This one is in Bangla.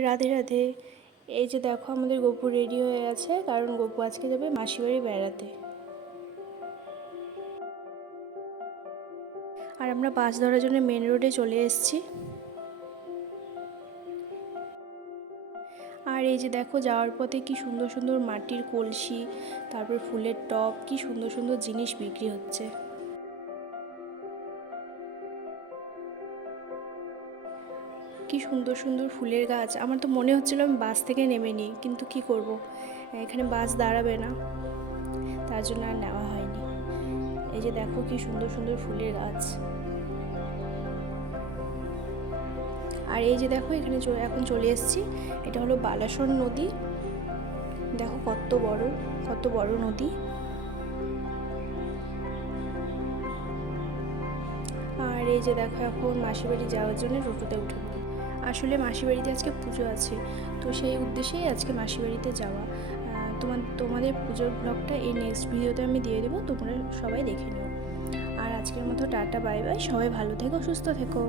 রাধে রাধে। এই যে দেখো আমাদের গপু রেডি হয়ে আছে, কারণ গপু আজকে যাবে মাসিবাড়ি বেড়াতে। আর আমরা বাস ধরার জন্য মেন রোডে চলে এসেছি। আর এই যে দেখো যাওয়ার পথে কি সুন্দর সুন্দর মাটির কলসি, তারপর ফুলের টব, কি সুন্দর সুন্দর জিনিস বিক্রি হচ্ছে। কি সুন্দর সুন্দর ফুলের গাছ। আমার তো মনে হচ্ছিল আমি বাস থেকে নেমে নিই, কিন্তু কি করব, এখানে বাস দাঁড়াবে না, তার জন্য আর নেওয়া হয়নি। এই যে দেখো কি সুন্দর সুন্দর ফুলের গাছ। আর এই যে দেখো এখানে এখন চলে এসেছি। এটা হলো বালাসন নদী। দেখো কত বড় নদী। আর এই যে দেখো এখন মাসিবাড়ি যাওয়ার জন্য টোটোতে উঠে। আসলে মাসিবাড়িতে আজকে পুজো আছে, তো সেই উদ্দেশ্যেই আজকে মাসিবাড়িতে যাওয়া। তোমাদের পুজোর ব্লগটা এই নেক্সট ভিডিওতে আমি দিয়ে দেবো, তোমরা সবাই দেখে নিও। আর আজকের মতো টাটা বাই বাই, সবাই ভালো থেকো, সুস্থ থেকো।